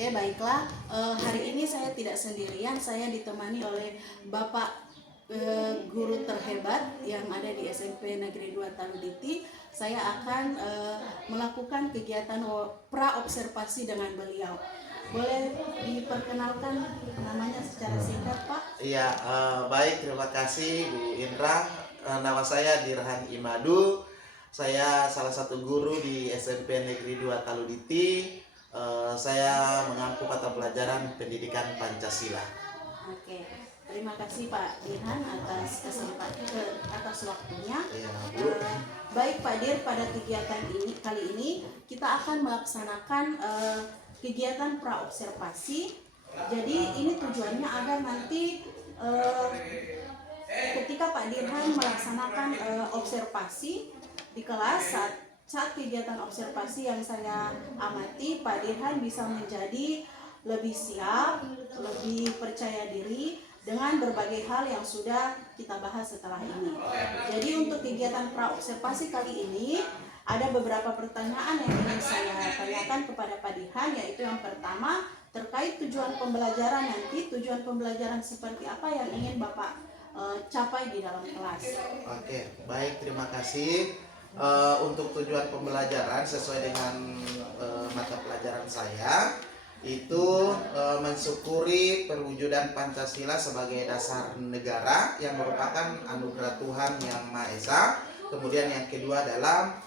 Oke, baiklah. Hari ini saya tidak sendirian, saya ditemani oleh Bapak guru terhebat yang ada di SMP Negeri 2 Taluditi. Saya akan melakukan kegiatan pra-observasi dengan beliau. Boleh diperkenalkan namanya secara singkat, Pak? Iya, baik, terima kasih Bu Indra. Nama saya Dirhan Imadu. Saya salah satu guru di SMP Negeri 2 Taluditi. Saya mengampu mata pelajaran pendidikan Pancasila. Oke, terima kasih Pak Dirhan atas atas waktunya. Iya, Bu. Baik Pak Dir, pada kegiatan kali ini kita akan melaksanakan kegiatan pra-observasi. Jadi ini tujuannya agar nanti ketika Pak Dirhan melaksanakan observasi di kelas, saat kegiatan observasi yang saya amati, Pak Dirhan bisa menjadi lebih siap, lebih percaya diri dengan berbagai hal yang sudah kita bahas setelah ini. Jadi untuk kegiatan pra-observasi kali ini ada beberapa pertanyaan yang ingin saya tanyakan kepada Pak Dirhan, yaitu yang pertama terkait tujuan pembelajaran nanti. Tujuan pembelajaran seperti apa yang ingin Bapak capai di dalam kelas? Oke, baik, terima kasih. Untuk tujuan pembelajaran sesuai dengan mata pelajaran saya itu mensyukuri perwujudan Pancasila sebagai dasar negara yang merupakan anugerah Tuhan Yang Maha Esa. Kemudian yang kedua adalah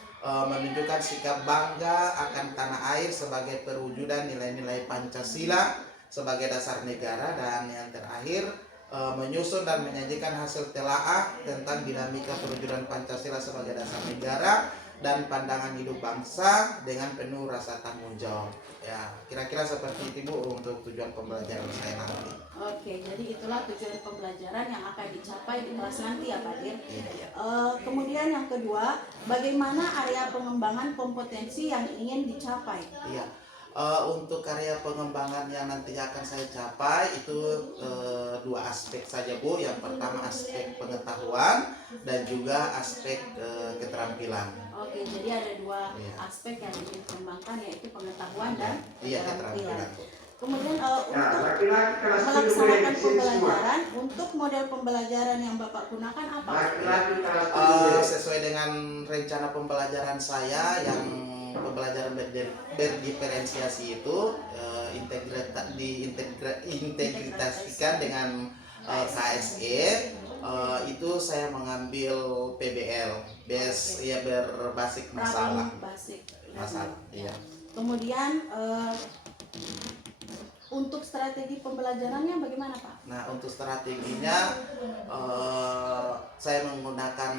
menunjukkan sikap bangga akan tanah air sebagai perwujudan nilai-nilai Pancasila sebagai dasar negara. Dan yang terakhir, menyusun dan menyajikan hasil telaah tentang dinamika perwujudan Pancasila sebagai dasar negara dan pandangan hidup bangsa dengan penuh rasa tanggung jawab. Ya, kira-kira seperti itu Bu untuk tujuan pembelajaran saya nanti. Oke, jadi itulah tujuan pembelajaran yang akan dicapai di kelas nanti ya Pak Dir. Iya. Kemudian yang kedua, bagaimana area pengembangan kompetensi yang ingin dicapai? Iya. Untuk karya pengembangan yang nanti akan saya capai itu dua aspek saja Bu. Yang pertama aspek pengetahuan dan juga aspek keterampilan. Oke, jadi ada dua aspek yang ingin dikembangkan, yaitu pengetahuan dan keterampilan. Kemudian untuk melaksanakan pembelajaran, untuk model pembelajaran yang Bapak gunakan apa? Sesuai dengan rencana pembelajaran saya yang pembelajaran berdiferensiasi itu diintegrasikan dengan KSE. Itu saya mengambil PBL, berbasis masalah. Iya. Kemudian untuk strategi pembelajarannya bagaimana Pak? Nah, untuk strateginya saya menggunakan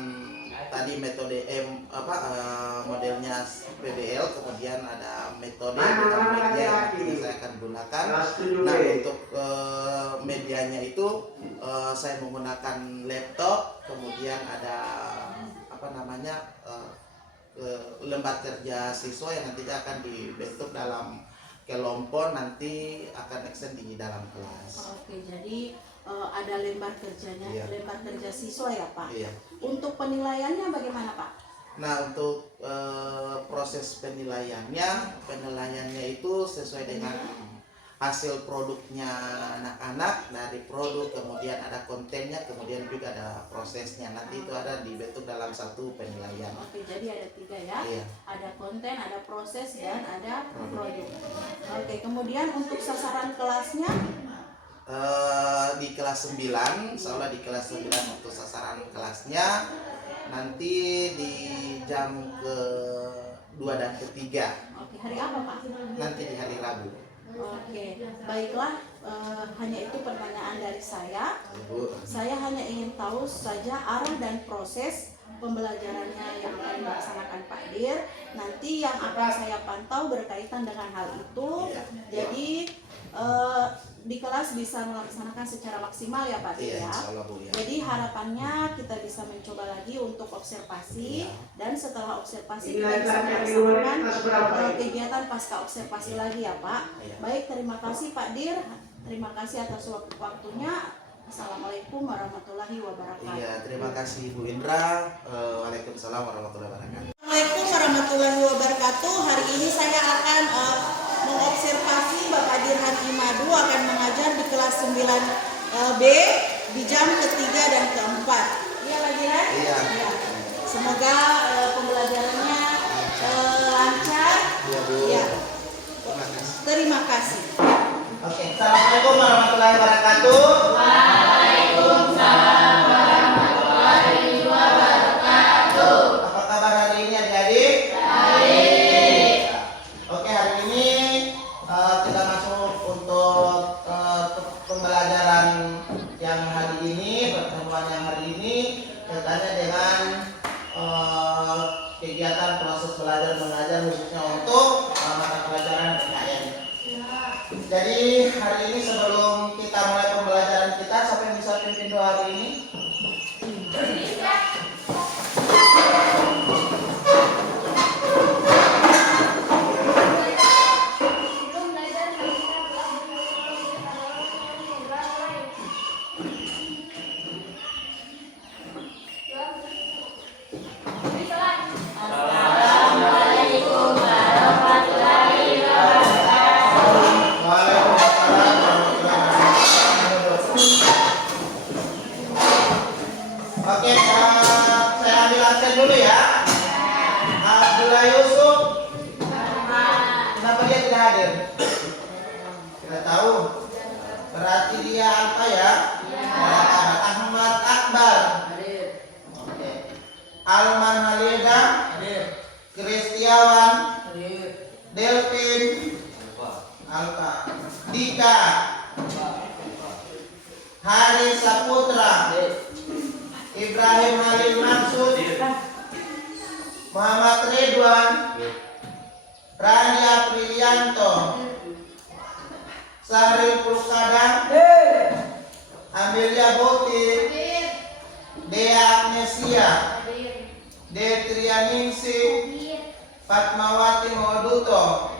tadi metode modelnya PBL, kemudian ada metode media yang nanti saya akan gunakan. Nah, untuk medianya itu saya menggunakan laptop, kemudian ada lembar kerja siswa yang nantinya akan dibentuk dalam kelompok, nanti akan action di dalam kelas. Oke, jadi ada lembar kerjanya, lembar kerja siswa ya Pak? Iya. Untuk penilaiannya bagaimana Pak? Nah, untuk proses penilaiannya itu sesuai dengan hasil produknya anak-anak, dari produk, kemudian ada kontennya, kemudian juga ada prosesnya. Nanti itu ada dibentuk dalam satu penilaian. Oke, jadi ada tiga ya? Iya. Ada konten, ada proses, dan ada produk. Oke, kemudian untuk sasaran kelasnya? Di kelas 9, seolah di kelas 9 untuk sasaran kelasnya nanti di jam ke-2 dan ke-3. Oke, hari apa Pak? Nanti di hari Rabu. Oke, baiklah, hanya itu pertanyaan dari saya. Ibu. Saya hanya ingin tahu saja arah dan proses pembelajarannya yang akan dilaksanakan Pak Dir. Nanti yang akan saya pantau berkaitan dengan hal itu. Jadi di kelas bisa melaksanakan secara maksimal ya Pak Dir ya. Jadi harapannya kita bisa mencoba lagi untuk observasi, dan setelah observasi kita bisa melaksanakan kegiatan pasca observasi lagi ya Pak. Baik, terima kasih Pak Dir. Terima kasih atas waktunya. Assalamualaikum warahmatullahi wabarakatuh. Iya, terima kasih Bu Indra. Waalaikumsalam warahmatullahi wabarakatuh. Assalamualaikum warahmatullahi wabarakatuh. Hari ini saya akan mengobservasi Bapak Dirhan Imadu akan mengajar di kelas 9B di jam ketiga dan keempat. Iya Pak Dirhan? Iya. Ya. Semoga pembelajarannya lancar. Iya, Bu. Ya. Terima kasih. Terima kasih. Oke, Assalamualaikum warahmatullahi wabarakatuh. Waalaikumsalam warahmatullahi wabarakatuh. Apa kabar hari ini adik-adik? Baik. Oke, hari ini kita masuk untuk pembelajaran yang hari ini, pertemuan yang hari ini kaitannya dengan kegiatan proses belajar mengajar khususnya untuk mata pelajaran PKN. Jadi hari ini sebelum kita mulai pembelajaran kita, siapa yang bisa pimpin doa hari ini? Waalaikumsalam warahmatullahi wabarakatuh. Oke, saya ambil absen dulu ya. Abdullah Yusuf. Kenapa dia tidak hadir? Tidak tahu. Berarti dia apa ya? Ahmad Akbar. Oke. Alman Halida. Kristiawan. Delvin. Alfa. Dika. Hari Saputra. Ibrahim Halil Maksud. Muhammad Ridwan. Rani Aprilianto. Sahril Pulkada. Amelia Boti. Dea Agnesia. Detrianingsi. Fatmawati Moduto.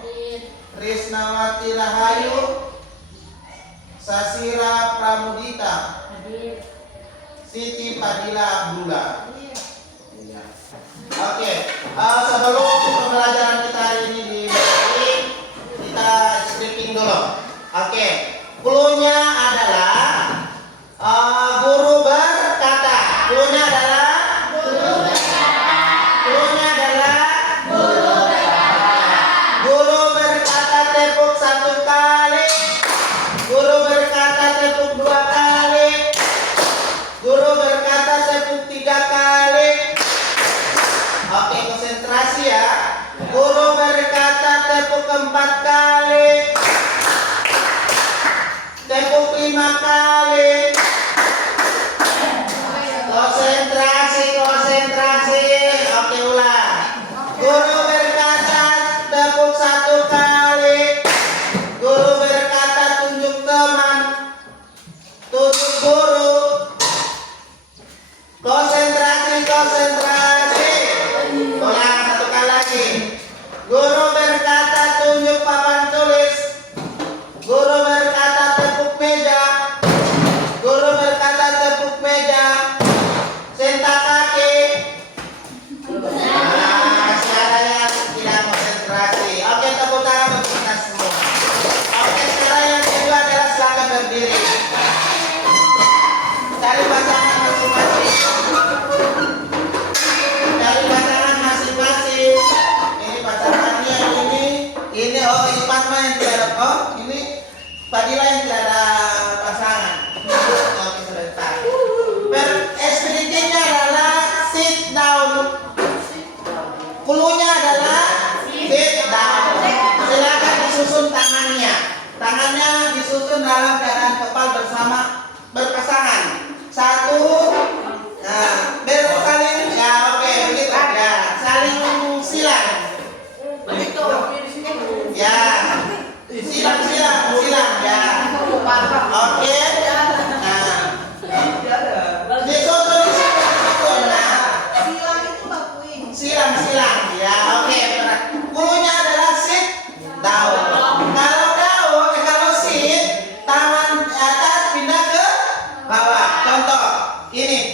Risnawati Rahayu. Sasira Pramudita. Siti Fadila Abdullah. Oke, sebelum pembelajaran kita hari ini dimulai, kita stripping dulu. Oke, cluenya adalah guru berkata. Cluenya adalah guru berkata tepuk satu kali, guru berkata tepuk dua kali, guru berkata tepuk tiga kali. Oke, konsentrasi ya. Guru berkata tepuk 4 kali, tepuk 5 kali. Konsentrasi. Oke, ulang. Guru berkata tepuk 1 kali. Guru berkata tunjuk teman, tunjuk guru. Konsentrasi. Ulang 1 kali lagi. Guru berkata tunjuk papan tulis. Guru berkata tepuk meja. Guru berkata tepuk meja. Sentak kaki. Sekarang yang tidak konsentrasi. Oke, tepuk tangan untuk kita semua. Oke, sekarang yang kedua adalah silakan berdiri. Cari pasangan masing-masing. Ini pasangannya ini ini Fatma yang tidak ada. Ini Fadila yang tidak ada pasangan. Oke, sebentar. SPDJ-nya adalah sit down. Cluenya adalah sit down. Silakan disusun tangannya. Tangannya disusun dalam keadaan kepal bersama berpasangan. 1. Nah, saling ya, oke, begitu ya. Saling silang. Begitu. Ya. Silang ya. Oke. Nah. Disusun. Nah. Silang itu bakuin. Silang ya. Oke, benar. Cluenya adalah sit down. Kalau sit, tangan atas pindah ke bawah. Contoh, ini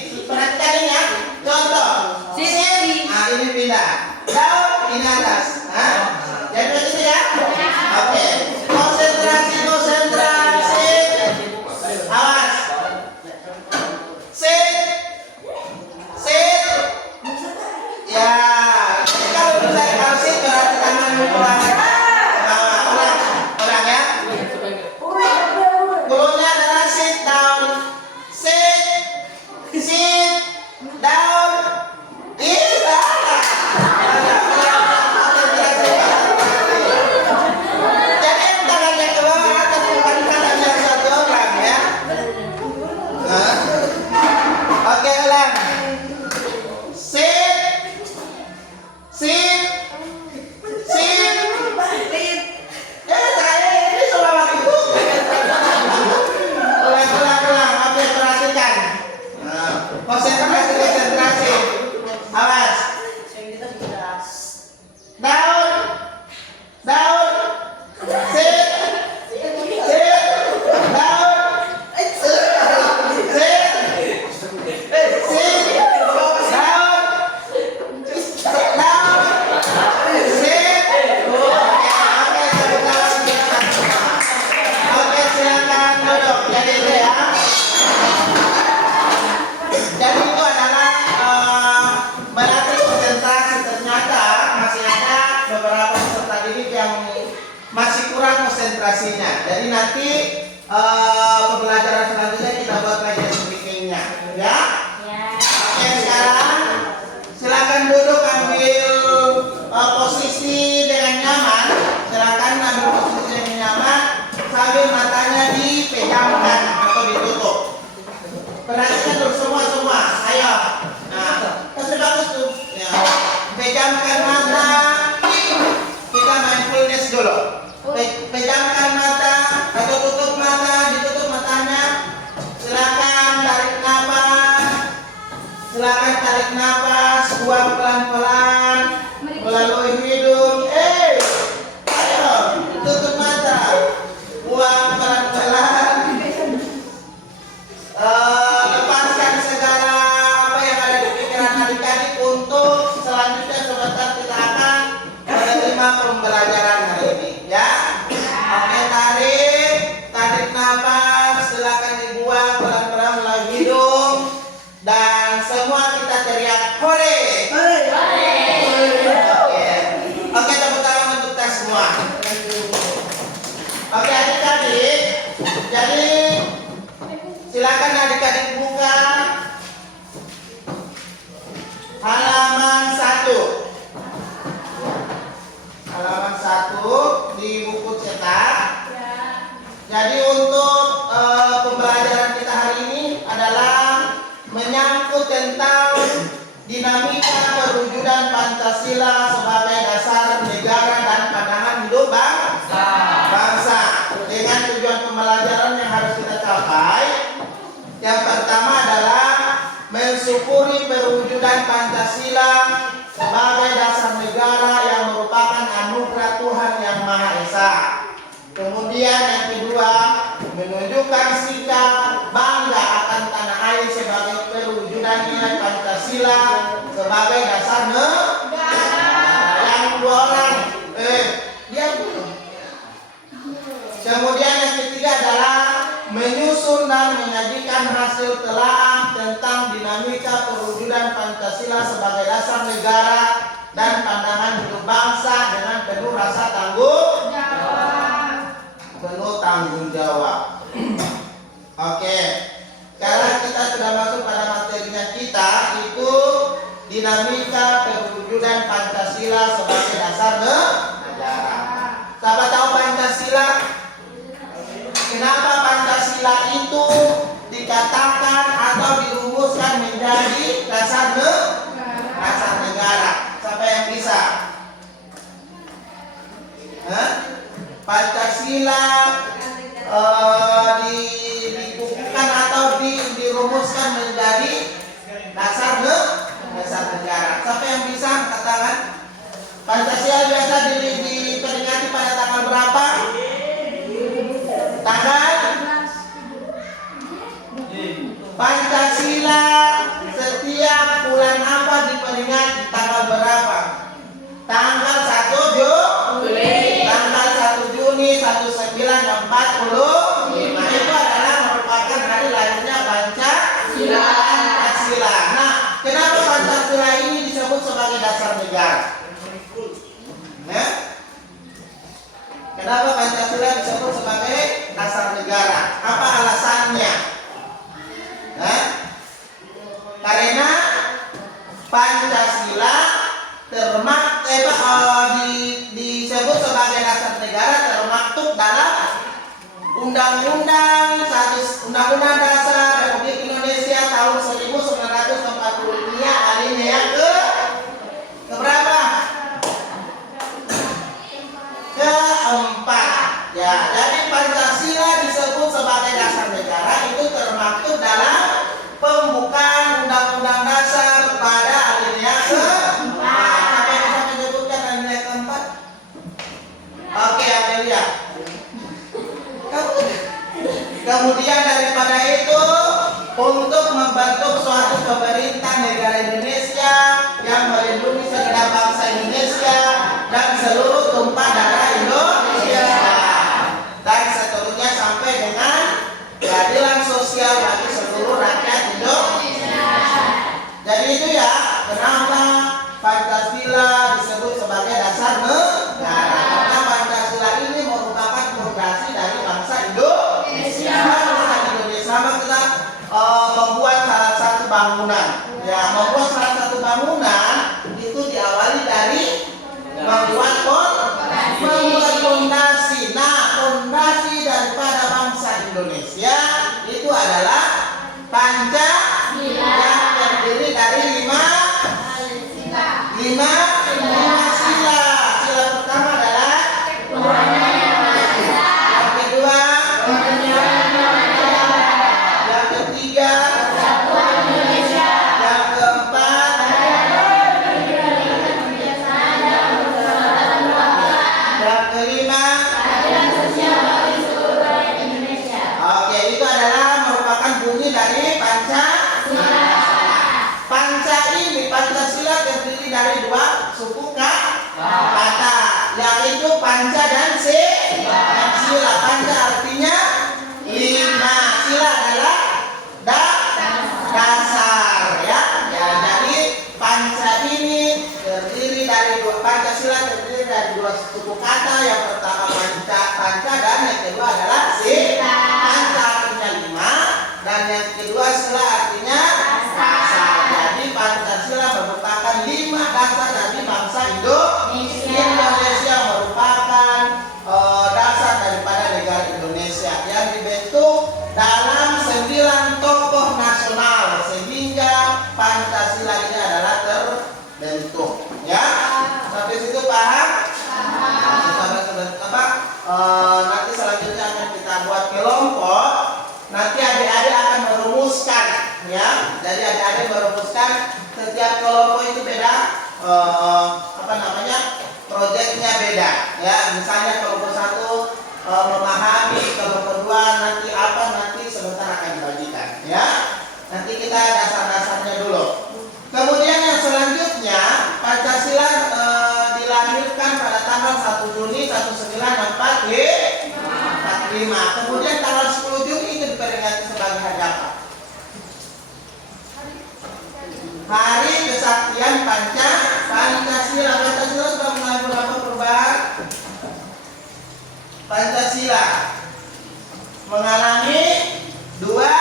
Tarik nafas, buang pelan-pelan melalui hidung. Ayo, tutup mata. Buang pelan-pelan. Lepaskan segala apa yang ada di pikiran adik-adik untuk selanjutnya sebentar kita akan menerima pembelajaran hari ini, ya. Oke, tarik nafas, silakan dibuang pelan-pelan melalui hidung dan semua kita teriak hore. Oke, tepuk tangan untuk kita semua. Oke, adik-adik, jadi silakan adik-adik buka halaman 1. Halaman 1 di buku cetak. Jadi untuk pembelajaran kita hari ini adalah menyangkut tentang dinamika perwujudan Pancasila sebagai dasar negara dan pandangan hidup bangsa. Dengan tujuan pembelajaran yang harus kita capai, yang pertama adalah mensyukuri perwujudan Pancasila sebagai dasar negara yang merupakan anugerah Tuhan Yang Maha Esa. Kemudian yang kedua, menunjukkan sikap bangga akan tanah air sebagai perwujudan nilai Pancasila sebagai dasar negara. Yang dua orang, diam dulu. Kemudian yang ketiga adalah menyusun dan menyajikan hasil telaah tentang dinamika perwujudan Pancasila sebagai dasar negara dan pandangan hidup bangsa dengan penuh rasa tanggung jawab. Oke, sekarang kita sudah masuk pada materinya kita, itu dinamika perwujudan Pancasila sebagai dasar negara. Siapa tahu Pancasila? Kenapa Pancasila itu dikatakan atau dirumuskan menjadi dasar negara? Siapa yang bisa? Pancasila dikukuhkan atau dirumuskan menjadi dasar negara. Siapa yang bisa katakan? Pancasila biasa diperingati pada tanggal berapa? Tanggal Pancasila setiap bulan apa diperingati tanggal berapa? Tanggal 1 Juni. Tanggal 1 Juni 1945 itu adalah merupakan hari lahirnya Pancasila. Nah, kenapa Pancasila ini disebut sebagai dasar negara? Kenapa Pancasila disebut sebagai dasar negara? Apa alasannya? Karena Pancasila disebut sebagai dasar negara termaktub dalam Undang-Undang Dasar Republik Indonesia tahun 1945 alinea keberapa? Keempat. Ya, jadi Pancasila disebut sebagai dasar negara itu termaktub dalam pembukaan Undang-Undang Dasar pada alinea keempat. Siapa yang bisa menyebutkan alinea keempat? Oke, Amelia. Kemudian daripada itu, untuk membentuk suatu pemerintah negara Indonesia yang melindungi segenap bangsa Indonesia dan seluruh tumpah darah Indonesia, dan seterusnya sampai dengan keadilan sosial bagi seluruh rakyat Indonesia. Jadi itu ya, kenapa Pancasila disebut sebagai dasar negara, karena Pancasila ini merupakan fondasi dari bangsa Indonesia. Sama kita membuat salah satu bangunan, ya Pancasila terdiri dari dua suku kata. Yang pertama panca dan yang kedua adalah sila. Panca artinya 5 dan yang kedua sila artinya dasar. Jadi Pancasila merupakan 5 dasar dari bangsa Indonesia merupakan dasar daripada negara Indonesia yang dibentuk dalam 9 tokoh nasional sehingga Pancasila ini adalah terbentuk. Ya, sampai situ paham? Nanti selanjutnya akan kita buat kelompok. Nanti adik-adik akan merumuskan, ya. Jadi adik-adik merumuskan setiap kelompok itu beda, proyeknya beda. Ya, misalnya kelompok 1 memahami, kelompok 2 nanti apa, nanti sebentar akan dibagikan. Ya, nanti kita dasar-dasarnya dulu. Kemudian yang selanjutnya Pancasila dilahirkan pada tanggal 1 Juni 1945. Kemudian tanggal 10 Juni itu diperingati sebagai hari apa? Hari Kesaktian Pancasila. Pancasila sudah mulai berapa perubahan? Pancasila mengalami dua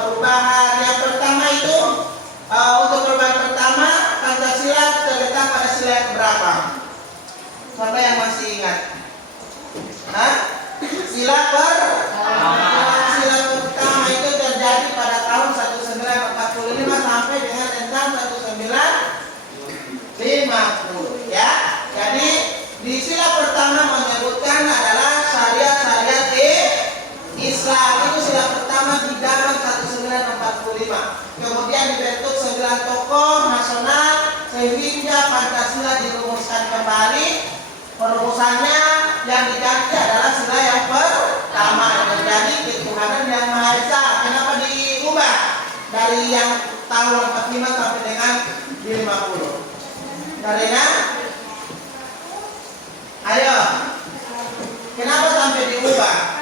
perubahan. Yang pertama itu untuk perubahan pertama, Pancasila terletak pada sila yang berapa? Siapa yang masih ingat? Sila pertama itu terjadi pada tahun 1945 sampai dengan rentang 1950. Ya, jadi di sila pertama menyebutkan adalah syariat Islam. Itu sila pertama didapat 1945. Kemudian dibentuk 9 tokoh nasional sehingga Pancasila dirumuskan kembali. Perumusannya yang diganti adalah sila yang pertama, menjadi ketuhanan yang Maha Esa. Kenapa diubah dari yang tahun 45 sampai dengan 50? Karena ayo, kenapa sampai diubah?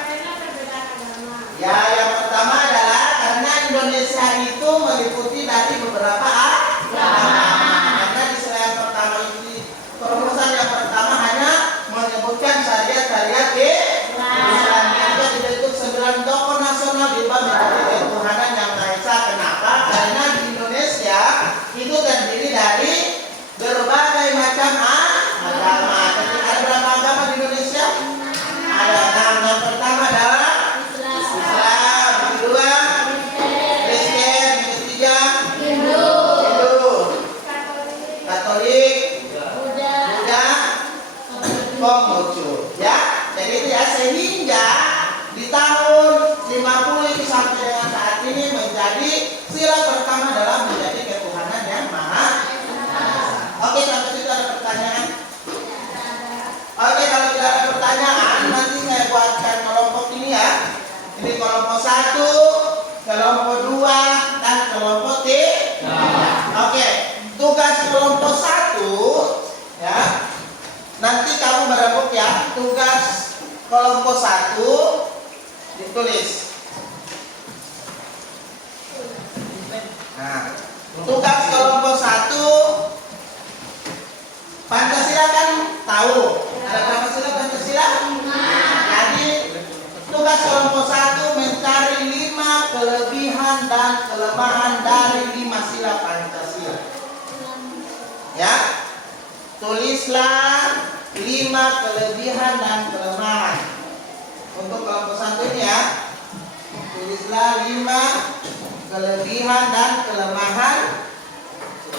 Ya, yang pertama adalah karena Indonesia itu meliputi dari beberapa agama. Karena di sila yang pertama ini, perumusan yang pertama hanya menyebutkan syariat Islam. Yang dibentuk 9 tokoh nasional diubah menjadi ketuhanan yang Maha Esa. Kenapa? Karena di Indonesia itu terdiri dari berbagai macam agama. Jadi ada berapa agama di Indonesia? Ada 6. Yang pertama adalah Islam, yang kedua Kristen, yang ketiga Hindu, Katolik, Buddha, Konghucu. Ya, jadi itu ya, sehingga di tahun 50 itu sampai dengan saat ini menjadi sila pertama adalah menjadi ketuhanan yang Maha Esa. Oke, sampai situ ada pertanyaan? Oke, kalau tidak ada pertanyaan, nanti saya buatkan kelompok ini ya. Ini kelompok 1, kelompok 2, dan kelompok 3. Oke, tugas kelompok 1 ya. Nanti kamu merebut ya. Tugas kelompok 1 ditulis. Nah, tugas kelompok 1 Pancasila kan tahu. Ada berapa sila Pancasila? Jadi tugas kelompok 1 mencari 5 kelebihan dan kelemahan dari 5 sila Pancasila. Ya, tulislah 5 kelebihan dan kelemahan. Untuk kelompok 1 ini ya, tulislah 5 kelebihan dan kelemahan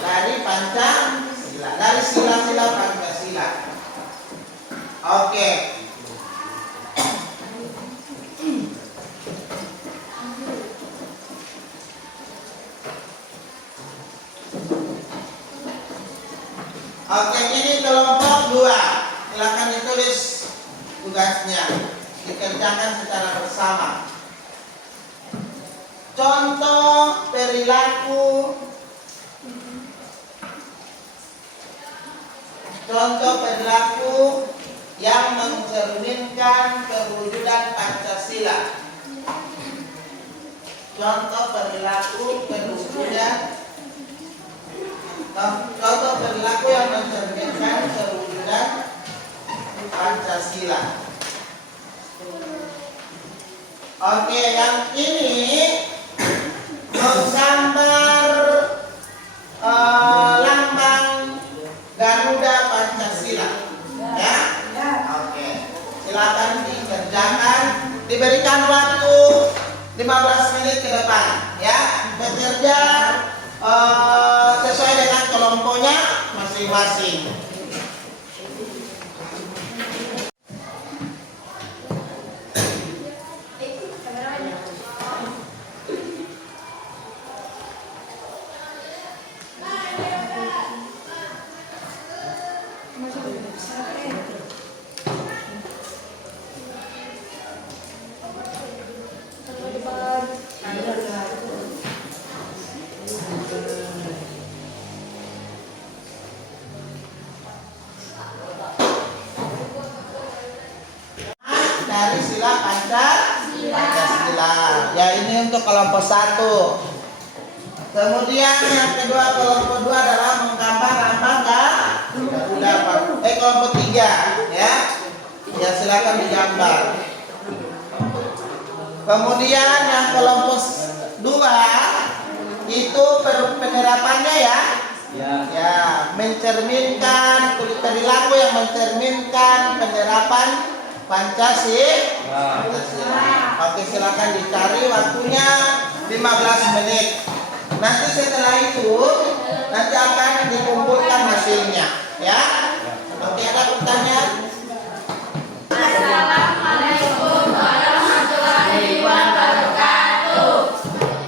dari Pancasila, dari sila-sila Pancasila. Oke. Oke, ini kelompok 2. Silakan ditulis tugasnya, dikerjakan secara bersama. Contoh perilaku yang mencerminkan kewujudan Pancasila. Contoh perilaku kewujudan contoh perilaku yang mencerminkan perwujudan Pancasila. Oke, yang ini menggambar lambang Garuda Pancasila. Ya? Oke. Silakan dikerjakan. Diberikan waktu 15 menit ke depan. Ya, bekerja sesuai dengan kelompoknya masing-masing. Dari sila Pancasila. Ya, ini untuk kelompok 1. Kemudian yang kedua, kelompok 2 adalah menggambar lambang Garuda. Kelompok 3 ya. Ya, silakan digambar. Kemudian yang kelompok 2 itu penerapannya ya. Ya, mencerminkan perilaku yang mencerminkan penerapan Pancasila. Oke, silakan dicari waktunya 15 menit. Nanti setelah itu nanti akan dikumpulkan hasilnya, ya. Oke, ada pertanyaan? Assalamualaikum warahmatullahi wabarakatuh.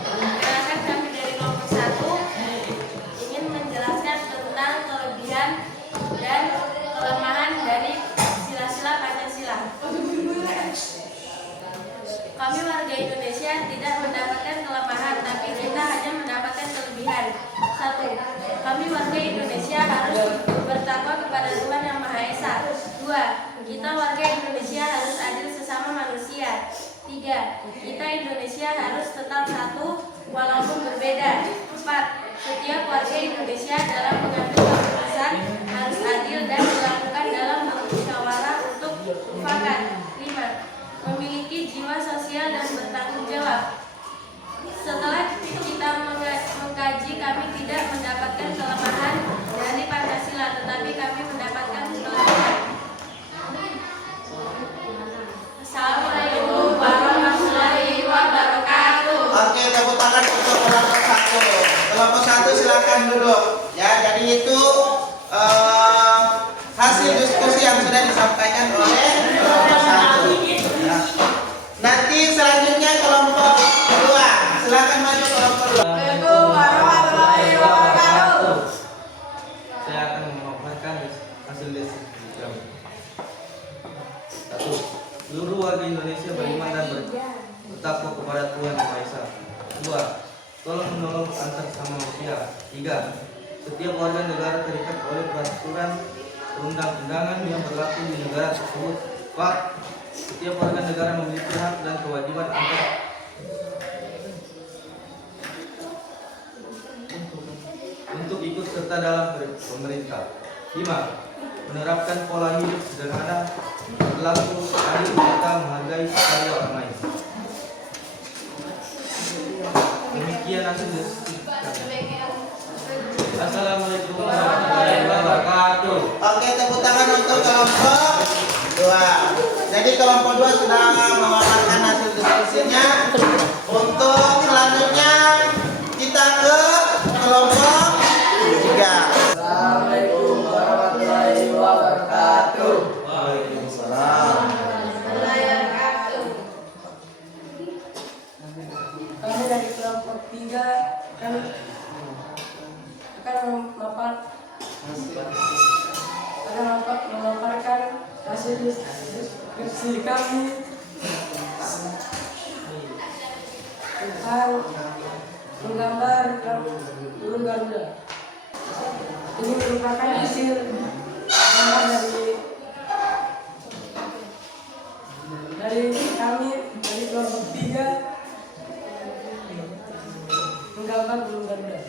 Perkenalkan, kami dari kelompok 1 ingin menjelaskan tentang kelebihan dan kelemahan dari sila-sila Pancasila. Kami warga Indonesia tidak mendapatkan kelemahan, tapi kita hanya mendapatkan kelebihan. 1. Kami warga Indonesia harus bertakwa kepada Tuhan Yang Maha Esa. 2. Kita warga Indonesia harus adil sesama manusia. 3. Kita Indonesia harus tetap satu walaupun berbeda. 4. Setiap warga Indonesia dalam mengambil keputusan harus adil dan dilakukan dalam musyawarah untuk mufakat. 5. Memiliki jiwa sosial dan bertanggung jawab. Setelah kita mengkaji, kami tidak mendapatkan kelemahan dari Pancasila, tetapi kami mendapatkan kelebihan. Assalamualaikum warahmatullahi wabarakatuh. Oke, tepuk tangan untuk kelompok 1. Kelompok 1 silakan duduk. Ya, jadi itu hasil diskusi yang sudah disampaikan oleh kelompok 1. Ya. Nanti selanjutnya kelompok 2. Silakan maju kelompok 2. Assalamualaikum warahmatullahi wabarakatuh. Saya akan memaparkan hasil diskusi kami. 1. Seluruh warga Indonesia beriman dan bertakwa kepada Tuhan Yang Maha Esa. 2. Tolong menolong antar sama manusia. 3. Setiap warga negara terikat oleh peraturan perundang-undangan yang berlaku di negara tersebut. 4. Setiap warga negara memiliki hak dan kewajiban untuk ikut serta dalam pemerintah. 5. Menerapkan pola hidup sederhana, berlaku adil serta menghargai sekali orang lain. Demikian hasil diskusi. Assalamualaikum warahmatullahi wabarakatuh. Oke, tepuk tangan untuk kelompok 2. Jadi kelompok 2 sudah memaparkan hasil diskusinya. Untuk selanjutnya kita ke kelompok 3. Assalamualaikum warahmatullahi wabarakatuh. Waalaikumsalam. Kami dari kelompok 3 kami akan memaparkan hasil diskusi kami tentang menggambar burung Garuda. Ini merupakan hasil gambar dari kami dari kelompok 3 menggambar burung Garuda.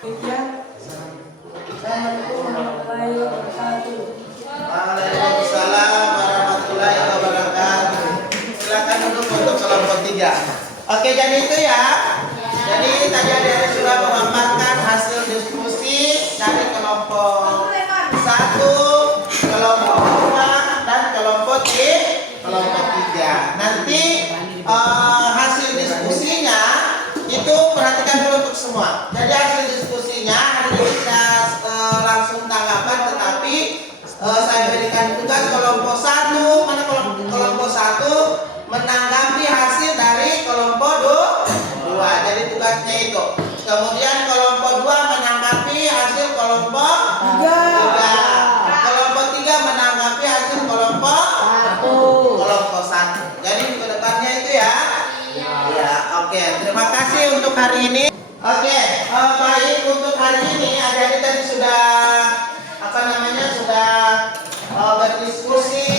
Assalamualaikum warahmatullahi wabarakatuh. Waalaikumsalam warahmatullahi wabarakatuh. Silakan duduk untuk kelompok 3. Oke, jadi itu ya. Jadi tadi adik-adik sudah memaparkan hasil diskusi dari kelompok 1, kelompok 2, dan kelompok 3. Nanti hasil diskusinya itu perhatikan dulu untuk semua. Jadi hasil diskusinya hari ini kita langsung tanggapan, tetapi saya berikan tugas kelompok 1. Mana kelompok 1 menanggapi hasil dari kelompok 2. Jadi tugasnya itu. Kemudian kelompok 2 menanggapi hasil kelompok 3. Kelompok 3 menanggapi hasil kelompok 1. Jadi ke depannya itu ya. Ya, oke. Terima kasih untuk hari ini. Oke, baik, untuk hari ini adik-adik tadi sudah berdiskusi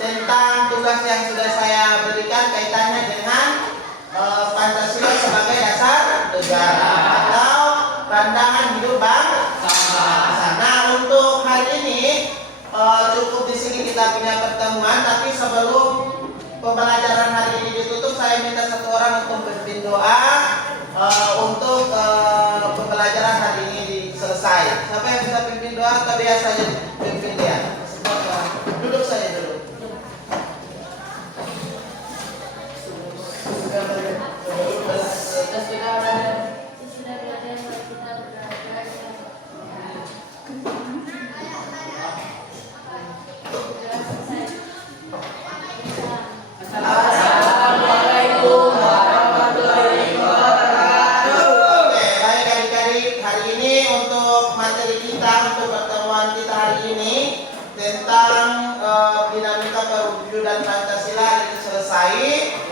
tentang tugas yang sudah saya berikan kaitannya dengan Pancasila sebagai dasar negara atau pandangan hidup bangsa. Nah, untuk hari ini cukup di sini kita punya pertemuan, tapi sebelum pembelajaran hari ini ditutup, saya minta satu orang untuk berpimpin doa untuk pembelajaran hari ini selesai. Siapa yang bisa pimpin doa? Atau biasa aja pimpin dia? Duduk saja dulu. Assalamualaikum warahmatullahi wabarakatuh. Oke, baik adik-adik, hari ini untuk materi kita, untuk pertemuan kita hari ini tentang dinamika perwujudan Pancasila ini selesai.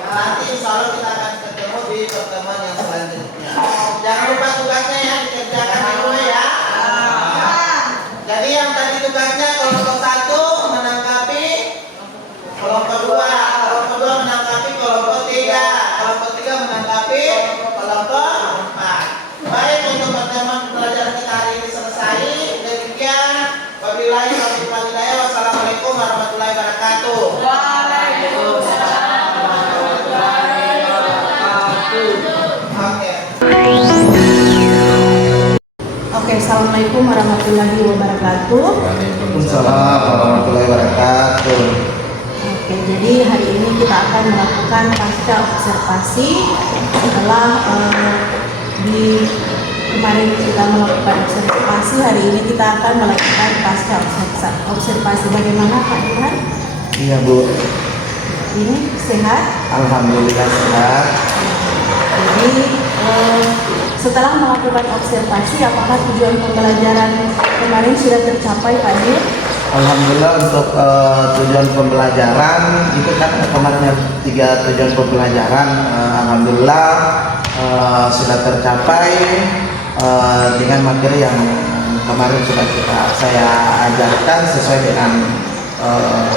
Nanti insya Allah kita akan ketemu di pertemuan yang selanjutnya. Jangan lupa tugasnya ya, dikerjakan di rumah ya. Jadi yang tadi tugasnya kelompok 1 menanggapi kelompok 2, kelompok 2 menanggapi kelompok 3, kelompok 3 menanggapi kelompok 4. Baik, untuk pertemuan pembelajaran kita hari ini selesai. Demikian, wabillahi taufiq wal hidayah. Wassalamualaikum warahmatullahi wabarakatuh. Waalaikumsalam warahmatullahi wabarakatuh. Oke. Assalamualaikum warahmatullahi wabarakatuh. Waalaikumsalam warahmatullahi wabarakatuh. Oke, jadi hari ini kita akan melakukan pasca observasi setelah kemarin kita melakukan observasi, hari ini kita akan melakukan pasca observasi. Bagaimana Pak Ilham? Iya Bu, Ini sehat? alhamdulillah sehat. Jadi setelah melakukan observasi, apakah tujuan pembelajaran kemarin sudah tercapai Pak Dir? Alhamdulillah untuk tujuan pembelajaran itu kan kemarin 3 tujuan pembelajaran, alhamdulillah sudah tercapai dengan materi yang kemarin sudah saya ajarkan sesuai dengan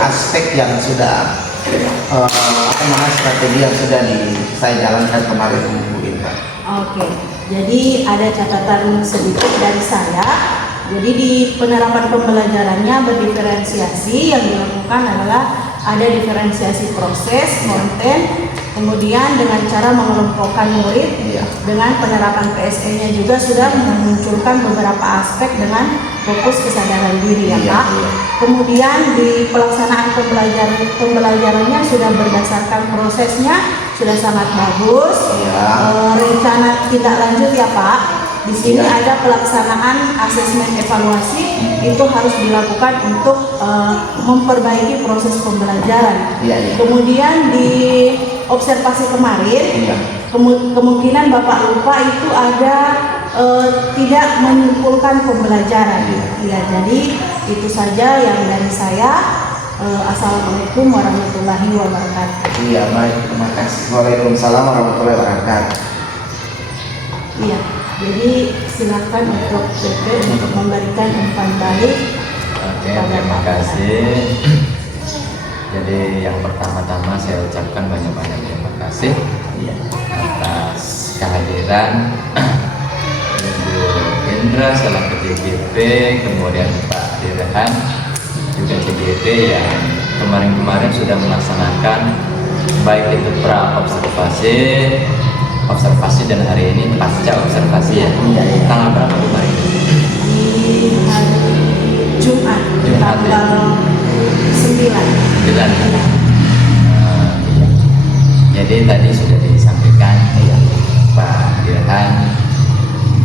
aspek yang sudah strategi yang sudah saya jalankan kemarin Bu Intan. Oke, jadi ada catatan sedikit dari saya. Jadi di penerapan pembelajarannya berdiferensiasi, yang dilakukan adalah ada diferensiasi proses, konten, kemudian dengan cara mengelompokkan murid, dengan penerapan PSE-nya juga sudah memunculkan beberapa aspek dengan fokus kesadaran diri ya Pak. Kemudian di pelaksanaan pembelajarannya sudah berdasarkan prosesnya sudah sangat bagus. Rencana tindak lanjut ya Pak. Di sini ada pelaksanaan asesmen evaluasi, itu harus dilakukan untuk memperbaiki proses pembelajaran. Kemudian di observasi kemarin, kemungkinan Bapak lupa itu ada tidak menyimpulkan pembelajaran. Ya, jadi itu saja yang dari saya. Assalamualaikum warahmatullahi wabarakatuh. Iya, baik, terima kasih. Waalaikumsalam warahmatullahi wabarakatuh. Iya, jadi silakan untuk PP untuk memberikan umpan balik. Oke, terima kasih. Jadi yang pertama-tama saya ucapkan banyak-banyak terima kasih atas kehadiran Ibu Indra selaku JGP, kemudian Pak Dirhan juga JGP yang kemarin-kemarin sudah melaksanakan baik itu pra observasi dan hari ini pasca observasi ya. Tanggal berapa kemarin? Di hari Jumat, Jumat, ya. tanggal 9. Iya. Jadi tadi sudah disampaikan Pak Dirhan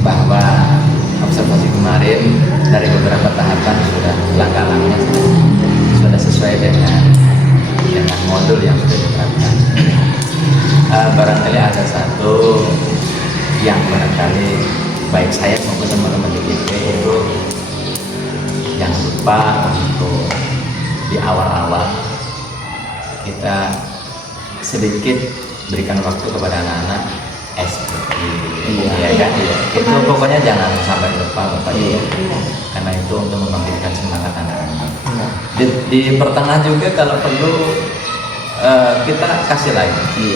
bahwa observasi kemarin dari beberapa tahapan sudah langkah-langkahnya sudah sesuai dengan modul yang sudah diterapkan. Barangkali ada satu yang barangkali baik saya maupun teman-teman di DP itu jangan lupa untuk di awal-awal kita sedikit berikan waktu kepada anak-anak SPI, ya kan? Itu pokoknya jangan sampai lupa Bapak Ibu, karena itu untuk membangkitkan semangat anak-anak. Di pertengahan juga kalau perlu kita kasih lagi.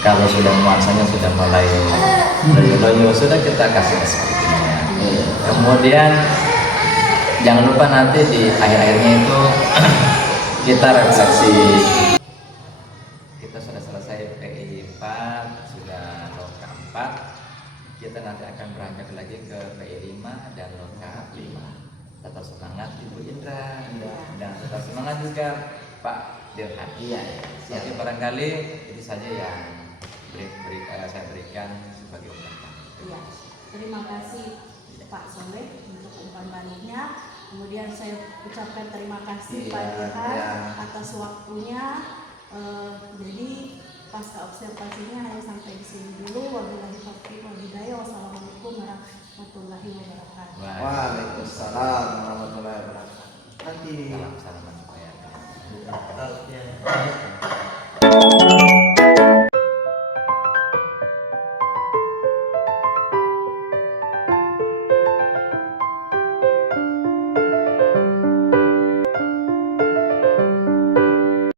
Kalau sudah nuansanya sudah mulai loyo-loyo, sudah kita kasih SPI-nya. Kemudian jangan lupa nanti di akhir-akhirnya itu kita refleksi. Kita sudah selesai PI 4, sudah loka 4. Kita nanti akan beranjak lagi ke PI 5 dan loka 5. Tetap semangat Ibu Indra dan tetap semangat juga Pak Dirhan. Jadi barangkali itu saja yang saya berikan sebagai umpan. Iya, terima kasih Pak Soleh untuk umpan balinya. Kemudian saya ucapkan terima kasih Pak Dirhan atas waktunya. Jadi pasca observasinya hanya sampai di sini dulu. Wabillahi taufiq wal hidayah. Wassalamualaikum warahmatullahi wabarakatuh. Waalaikumsalam warahmatullahi wabarakatuh. Salam-salam supaya. Atasnya.